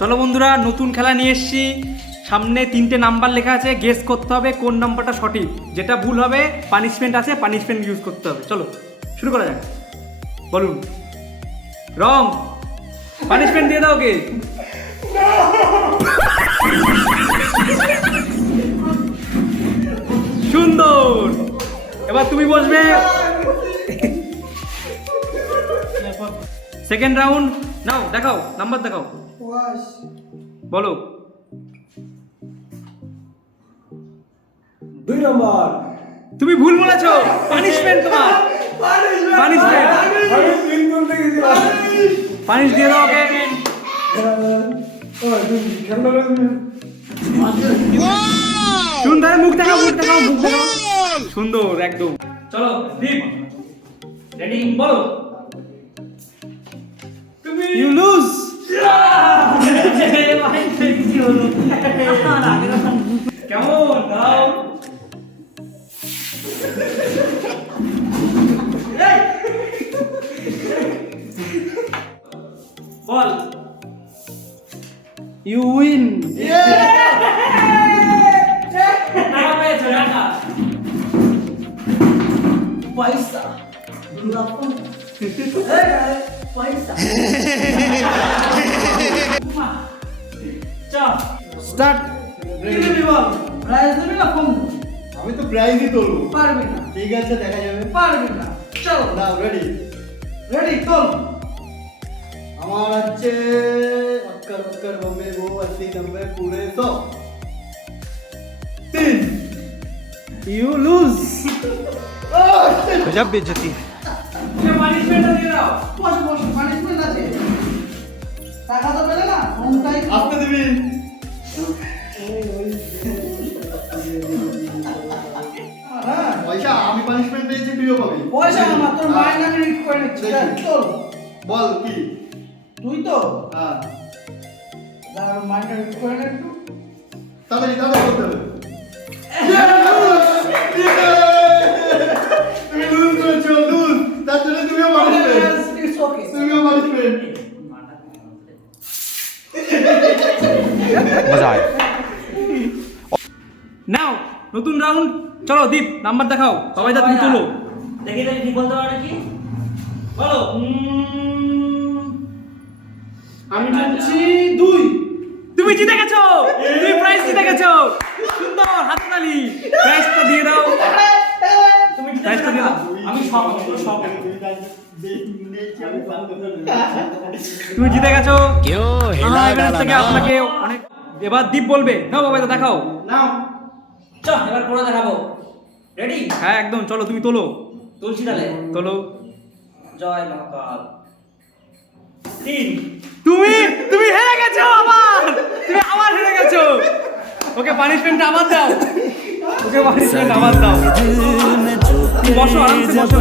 চলো বন্ধুরা, নতুন খেলা নিয়ে এসেছি। সামনে 3টে নাম্বার লেখা আছে, গেস করতে হবে কোন নাম্বারটা সঠিক। যেটা ভুল হবে পানিশমেন্ট আছে, পানিশমেন্ট ইউজ করতে হবে। চলো শুরু করা যাক। বলুন। রং। পানিশমেন্ট দিয়ে দাও। কে? সুন্দর। এবার তুমি বসবে। সেকেন্ড রাউন্ড নাও, দেখাও নাম্বার, দেখাও, বলো। 2 নম্বর। তুমি ভুল বলেছো। পানিশমেন্ট তোমার। পানিশমেন্ট। আমি তিন বলতে গেছি। পানিশ দিয়ে দাও ওকে। সুন্দর, মুখ দেখাও, মুখ দেখাও, মুখ দেখাও। সুন্দর একদম। চলো দীপ, রেডি, বলো। তুমি ইউ লুজ। কেমন দাও? বল। You win. পয়সা পয়সা স্টার্ট। প্রাইজ দেবে না কম? আমি তো প্রাইজই তুলবো। পারবি না। ঠিক আছে, দেখা যাবে। পারবি না। চলো নাও, রেডি। রেডি তোল। আমার আছে অক্কর অক্কর বম্বে वो 80 90 पूरे 100। 3। You lose. गजब बेइज्जती है। পানিশমেন্ট দিয়ে দাও। বসে বসে পানিশমেন্ট আছে। টাকা তো পেলে না, ফোনটাই আসতে দিবি। হ্যাঁ পয়সা আমি পানিশমেন্ট পেয়েছি, তুইও পাবি। পয়সা আমার, তোর মায়ের নামে রিড করে নিচ্ছি। দেখি। তোল। বল কি? তুই তো হ্যাঁ, যার মাইন্ডটা রিড করে নে একটু। তাড়াতাড়ি তাড়াতাড়ি করতে হবে। তুমি লুজ করেছো, লুজ। তার জন্য তুমিও পানিশমেন্ট। It's okay. তুমিও পানিশমেন্ট। मजा आया। নাও নতুন রাউন্ড। চলো দীপ, নাম্বার দেখাও। সবাই যা তুমি তোলো। দেখি দেখি ঠিক বলতে পারো নাকি? বলো। আমি বলছি 2। তুমি জিতে গেছো। তুমি প্রাইজ জিতে গেছো। সুন্দর, হাততালি। প্রাইজটা দিয়ে দাও। তুমি জিতে প্রাইজটা দিয়ে দাও। আমি সব সব তুমি জিতে গেছো। क्यों আমার हिला এখান डाला থেকে ना? আপনাকে অনেক। এবার দীপ বলবে। নাও বাবা, এটা দেখাও। নাও। চ এবার করে দেখাবো। রেডি? হ্যাঁ একদম। চলো তুমি তোলো, তুলসী ডালে তোলো। জয় মহাকাল। 3। তুমি তুমি হেরে গেছো আবার। তুমি আবার হেরে গেছো। ওকে পানিশমেন্ট আবার দাও। ওকে পানিশমেন্ট আবার দাও। তুমি বসো, আরামসে বসো।